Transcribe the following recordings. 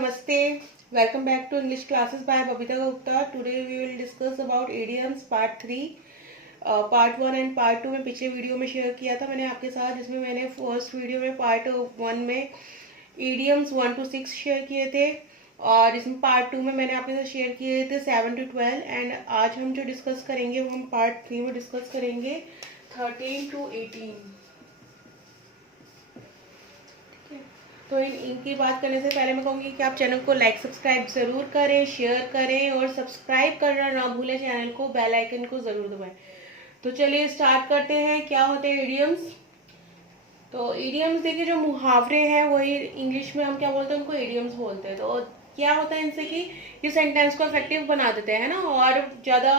Namaste. Welcome back to English classes by Babita Gupta. Today we will discuss about idioms part 3. Part 1 and part 2 में पिछले video में share किया था मैंने आपके साथ, जिसमें मैंने फर्स्ट वीडियो में पार्ट 1 में idioms 1 to 6 शेयर किए थे और इसमें पार्ट 2 में मैंने आपके साथ शेयर किए थे 7 to 12 एंड आज हम जो डिस्कस करेंगे वो हम पार्ट 3 में डिस्कस करेंगे 13 to 18। तो इनकी बात करने से पहले मैं कहूँगी कि आप चैनल को लाइक सब्सक्राइब ज़रूर करें, शेयर करें और सब्सक्राइब करना ना भूलें चैनल को, बेल आइकन को ज़रूर दबाएं। तो चलिए स्टार्ट करते हैं। क्या होते हैं इडियम्स? तो इडियम्स देखिए, जो मुहावरे हैं वही इंग्लिश में हम क्या बोलते हैं, उनको इडियम्स बोलते हैं। तो क्या होता है इनसे कि ये सेंटेंस को इफेक्टिव बना देते हैं ना, और ज़्यादा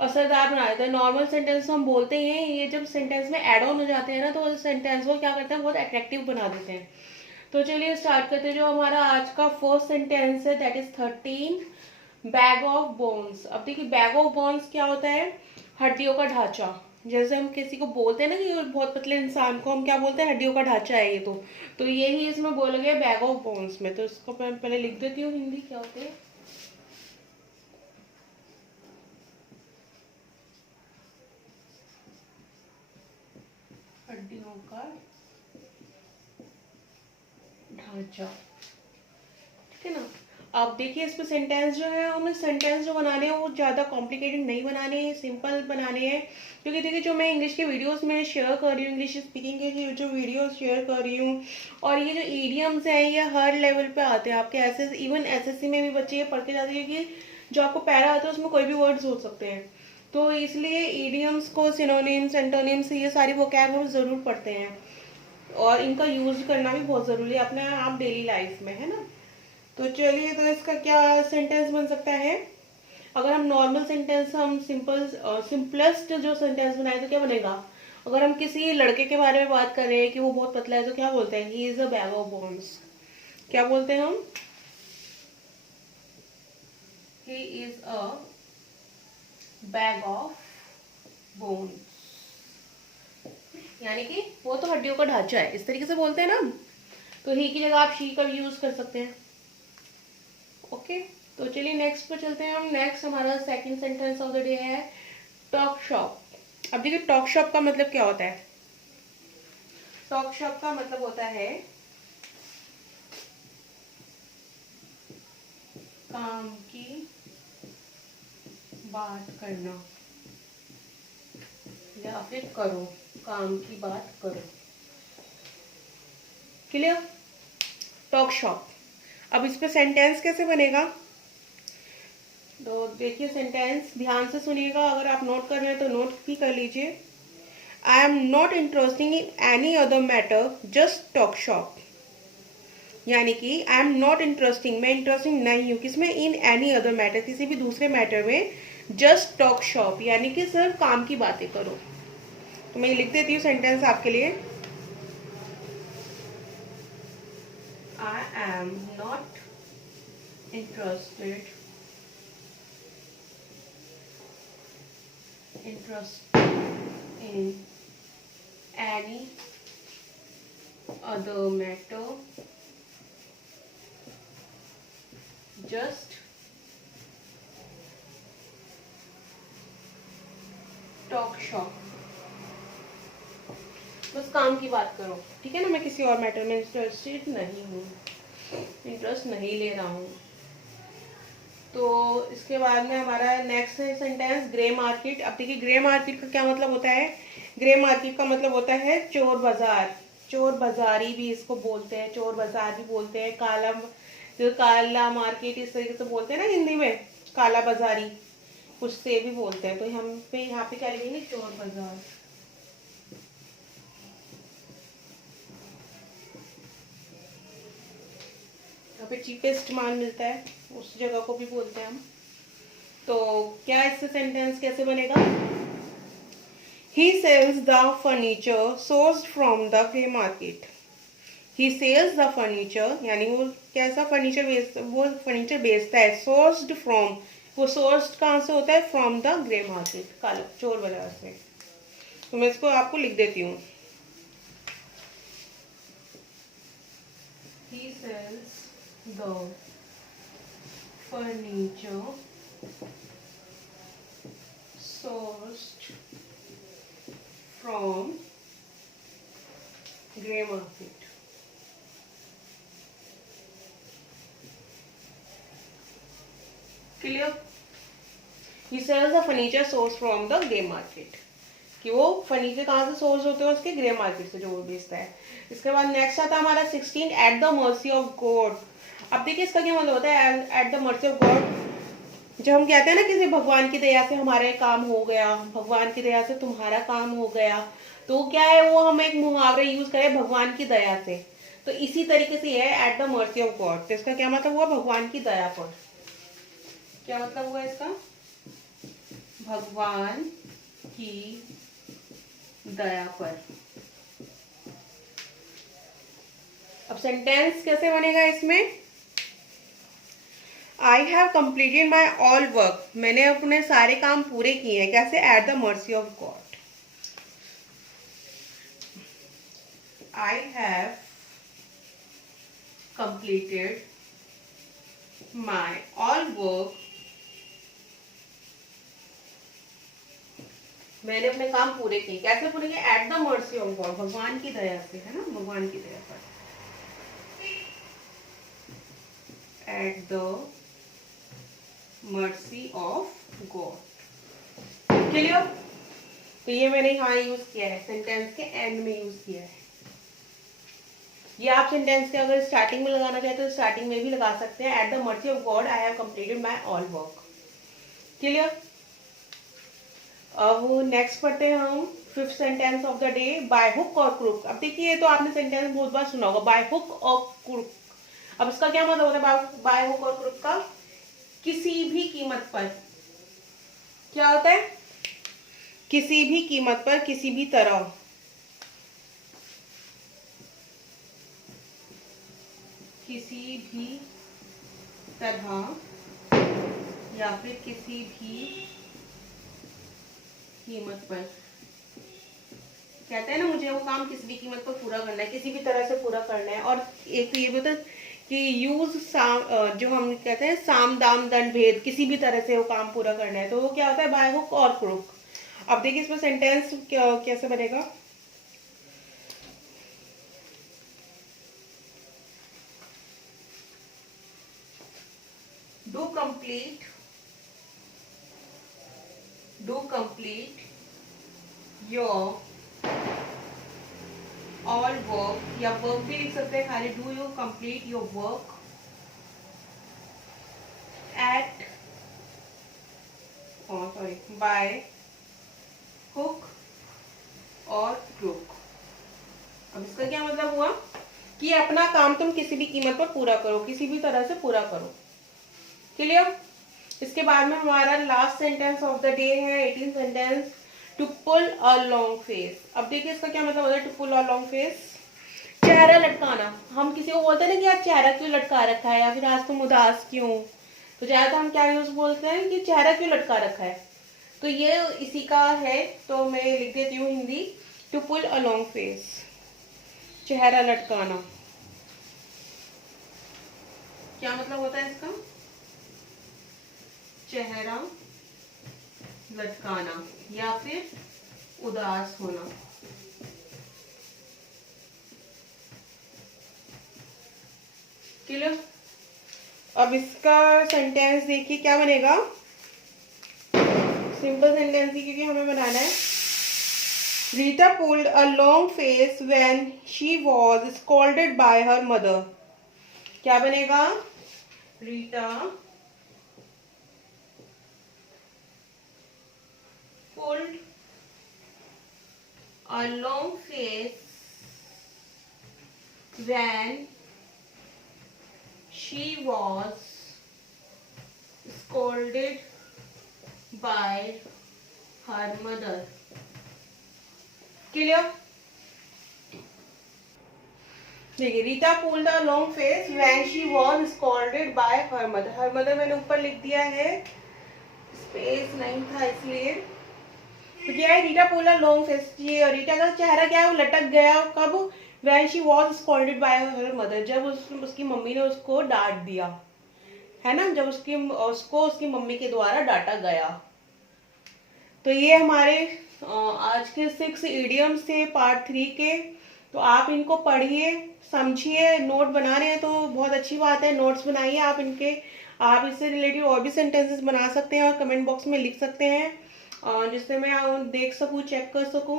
असरदार बना देते हैं। नॉर्मल सेंटेंस तो हम बोलते ही हैं, ये जब सेंटेंस में एड ऑन हो जाते हैं ना तो सेंटेंस को क्या करते हैं, बहुत अट्रैक्टिव बना देते हैं। तो चलिए स्टार्ट करते हैं। जो हमारा आज का फर्स्ट सेंटेंस है that is 13, bag of bones. अब देखिए बैग ऑफ बोन्स क्या होता है, हड्डियों का ढांचा। जैसे हम किसी को बोलते हैं ना कि बहुत पतले इंसान को हम क्या बोलते हैं, हड्डियों का ढांचा है ये। तो यही इसमें बोला गया बैग ऑफ बोन्स में। तो इसको मैं पहले लिख देती हूँ हिंदी क्या होते हैं। हड्डियों का ढांचा, ठीक है ना। अब देखिए इसमें सेंटेंस जो है, हमें सेंटेंस जो बनाने हैं वो ज़्यादा कॉम्प्लिकेटेड नहीं बनाने हैं, सिंपल बनाने हैं। क्योंकि देखिए जो मैं इंग्लिश के वीडियोस में शेयर कर रही हूँ, इंग्लिश स्पीकिंग के जो वीडियोस शेयर कर रही हूँ, और ये जो ईडियम्स हैं ये हर लेवल पे आते हैं आपके। एस इवन एसएससी में भी बच्चे ये पढ़ के जाते हैं कि जो आपको पैरा आता है उसमें कोई भी वर्ड्स हो सकते हैं। तो इसलिए ईडियम्स को सिनोनिम्स, एंटोनिम्स, ये सारी वोकैब हम ज़रूर पढ़ते हैं और इनका यूज करना भी बहुत ज़रूरी है अपने आप डेली लाइफ में, है ना। तो चलिए, तो इसका क्या सेंटेंस बन सकता है? अगर हम नॉर्मल सेंटेंस, हम सिंपलेस्ट जो सेंटेंस बनाए तो क्या बनेगा? अगर हम किसी लड़के के बारे में बात कर रहे हैं कि वो बहुत पतला है तो क्या बोलते हैं, he is a bag of bones. क्या बोलते हैं हम? He is a bag of bones, यानी कि वो तो हड्डियों का ढांचा है, इस तरीके से बोलते हैं ना हम। तो ही की जगह आप शी का भी यूज कर सकते हैं। ओके, तो चलिए नेक्स्ट पे चलते हैं हम। नेक्स्ट हमारा second sentence of the day है टॉक शॉप। अब देखिए टॉक शॉप का मतलब क्या होता है? टॉक शॉप का मतलब होता है काम की बात करना, या फिर करो, काम की बात करो। क्लियर? Talk shop. अब इस पे सेंटेंस कैसे बनेगा? तो देखिए सेंटेंस ध्यान से सुनिएगा, अगर आप नोट कर रहे हैं तो नोट भी कर लीजिए। I am not interesting in any other matter, just talk shop. यानी कि आई एम नॉट इंटरेस्टिंग, मैं इंटरेस्टिंग नहीं हूँ किसमें, इन एनी अदर मैटर, किसी भी दूसरे मैटर में। जस्ट टॉक शॉप यानी कि सिर्फ काम की बातें करो। तो मैं लिख देती हूँ सेंटेंस आपके लिए। I am not interested in any other matter, just talk shop। बस काम की बात करो, ठीक है ना। मैं किसी और मैटर में इंटरेस्टेड नहीं हूँ, इंटरेस्ट नहीं ले रहा हूँ। तो इसके बाद में हमारा नेक्स्ट सेंटेंस ग्रे मार्केट। अब देखिए ग्रे मार्केट का क्या मतलब होता है? ग्रे मार्केट का मतलब होता है चोर बाजार, चोर बाजारी भी इसको बोलते हैं, चोर बाजार भी बोलते हैं, काला, जो काला मार्केट इस तरीके से बोलते हैं ना हिंदी में, काला बाजारी कुछ से भी बोलते हैं। तो हम पे यहाँ पे क्या लिखेंगे, चोर बाजार। यहाँ पे चीपेस्ट माल मिलता है, उस जगह को भी बोलते हैं हम। तो क्या इससे सेंटेंस कैसे बनेगा? He sells the furniture sourced from the grey market. He sells the furniture यानी वो कैसा फर्नीचर बेचता है। sourced from, वो sourced कहाँ से होता है? from the grey market, काला चोर बाजार से। तो मैं इसको आपको लिख देती हूँ। He sells the furniture sourced from grey market. Clear? He sells the furniture sourced from the grey market. कि वो फर्नीचर कहाँ से सोर्स होते हैं, उसके ग्रे मार्केट से जो वो बेचता है. इसके बाद नेक्स्ट आता है हमारा 16 at the mercy of God. अब देखिए इसका क्या मतलब होता है at the mercy of God. जब हम कहते हैं ना किसी भगवान की दया से हमारा काम हो गया, भगवान की दया से तुम्हारा काम हो गया, तो क्या है वो हम एक मुहावरे यूज करें भगवान की दया से. तो इसी तरीके से है at the mercy of God. तो इसका क्या मतलब हुआ भगवान की दया पर. क्या मतलब हुआ इसका भगवान की दया पर. अब सेंटेंस कैसे बनेगा इसमें. I have completed my all work. मैंने अपने सारे काम पूरे किए हैं. कैसे at the mercy of God. I have completed my all work. मैंने अपने काम पूरे किए. कैसे पूरे किए at the mercy of God. भगवान की दया से, है ना, भगवान की दया पर. At the mercy of God. Clear. तो ये मैंने यहाँ यूज किया है, सेंटेंस के एंड में यूज किया है. ये आप सेंटेंस के अगर स्टार्टिंग में लगाना चाहते तो स्टार्टिंग में भी लगा सकते हैं. At the mercy of God I have completed my all work. Clear. अब नेक्स्ट पढ़ते हैं हम fifth sentence of the day. By hook और क्रुक. अब देखिए तो आपने सेंटेंस बहुत बार सुना होगा बाय हुक और क्रुक. अब इसका क्या मतलब होता है बाय हुक और क्रुक का. किसी भी कीमत पर. क्या होता है किसी भी कीमत पर, किसी भी तरह. किसी भी तरह या फिर किसी भी कीमत पर. कहते हैं ना मुझे वो काम किसी भी कीमत पर पूरा करना है, किसी भी तरह से पूरा करना है. और एक तो ये भी होता है कि यूज जो हम कहते हैं साम दाम दंड भेद. किसी भी तरह से वो काम पूरा करना है, तो वो क्या होता है बाय हुक और क्रुक. अब देखिए इसमें सेंटेंस कैसे बनेगा. Do complete your all work. या वर्क भी लिख सकते हैं खाली. Do you complete your work at by hook और क्रुक. अब इसका क्या मतलब हुआ कि अपना काम तुम किसी भी कीमत पर पूरा करो, किसी भी तरह से पूरा करो. क्लियर. इसके बाद में हमारा last sentence of the day है 18 sentence. To pull a long face. अब देखिए इसका क्या मतलब होता है to pull a long face. चेहरा लटकाना. हम किसी को बोलते हैं ना कि आज चेहरा क्यों लटका रखा है, या फिर आज तुम उदास क्यों. तो ज्यादातर हम क्या यूज बोलते हैं कि चेहरा क्यों लटका रखा है. तो ये इसी का है. तो मैं लिख देती हूँ Hindi. To pull a long face. चेहरा लटकाना. क्या मतलब होता है इसका. चेहरा लटकाना या फिर उदास होना. क्लियर. अब इसका सेंटेंस देखिए क्या बनेगा. सिंपल सेंटेंस ही क्योंकि हमें बनाना है. Rita pulled a long face when she was scolded bye her mother. क्या बनेगा. Rita pulled a long face when she was scolded by her mother. Clear? देखिए Rita pulled a long face when she was scolded by her mother. her mother मैंने ऊपर लिख दिया है, space नहीं था इसलिए. तो क्या है रीटा पुल्ड अ लॉन्ग फेस. ये रीटा का चेहरा क्या है वो लटक गया. कब. When she was scolded bye her mother. जब उसकी मम्मी ने उसको डांट दिया. है ना, जब उसको उसकी मम्मी के द्वारा डांटा गया। तो ये हमारे आज के 6 इडियम्स थे पार्ट 3 के। तो आप इनको पढ़िए, समझिए, नोट बना रहे हैं तो बहुत अच्छी बात है, नोट्स बनाइए आप इनके। आप इससे रिलेटेड और भी सेंटेंसेस बना सकते हैं और कमेंट बॉक्स में लिख सकते हैं, जिससे मैं देख सकूं, चेक कर सकूं।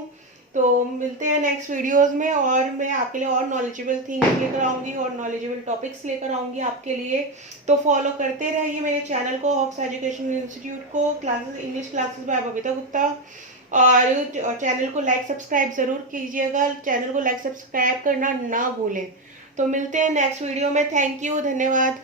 तो मिलते हैं नेक्स्ट वीडियोस में, और मैं आपके लिए और नॉलेजेबल थिंग्स लेकर आऊंगी और नॉलेजेबल टॉपिक्स लेकर आऊंगी आपके लिए। तो फॉलो करते रहिए मेरे चैनल को, हॉक्स एजुकेशन इंस्टीट्यूट को, classes, English classes bye Babita Gupta. और चैनल को लाइक सब्सक्राइब जरूर कीजिएगा, चैनल को लाइक सब्सक्राइब करना ना भूलें। तो मिलते हैं नेक्स्ट वीडियो में। थैंक यू, धन्यवाद।